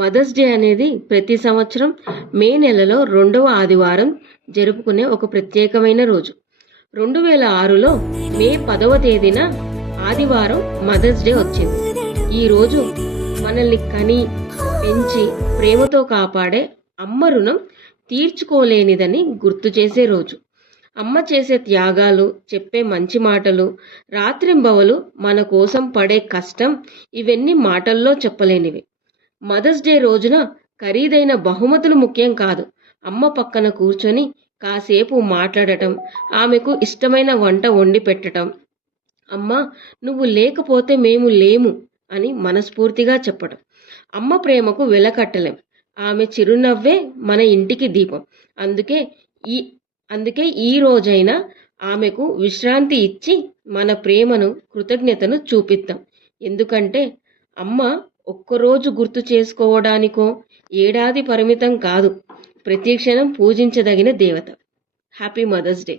Mothers day అనేది ప్రతి సంవత్సరం మే నెలలో 2వ ఆదివారం జరుపుకునే ఒక ప్రత్యేకమైన రోజు. 2006లో మే 10వ తేదీన ఆదివారం మదర్స్ డే వచ్చింది. ఈ రోజు మనల్ని కని, పెంచి, ప్రేమతో కాపాడే అమ్మ రుణం తీర్చుకోలేనిదని గుర్తు చేసే రోజు. అమ్మ చేసే త్యాగాలు, చెప్పే మంచి మాటలు, రాత్రింబవలు మన కోసం పడే కష్టం ఇవన్నీ మాటల్లో చెప్పలేనివి. మదర్స్ డే రోజున ఖరీదైన బహుమతులు ముఖ్యం కాదు. అమ్మ పక్కన కూర్చొని కాసేపు మాట్లాడటం, ఆమెకు ఇష్టమైన వంట వండి పెట్టటం, అమ్మా నువ్వు లేకపోతే మేము లేము అని మనస్ఫూర్తిగా చెప్పటం. అమ్మ ప్రేమకు వెల కట్టలేం. ఆమె చిరునవ్వే మన ఇంటికి దీపం. అందుకే ఈ అందుకే ఈ రోజైనా ఆమెకు విశ్రాంతి ఇచ్చి మన ప్రేమను, కృతజ్ఞతను చూపిద్దాం. ఎందుకంటే అమ్మ ఒక్కరోజు గుర్తు చేసుకోవడానికో, ఏడాది పరిమితం కాదు. ప్రతి క్షణం పూజించదగిన దేవత. Happy mother's day.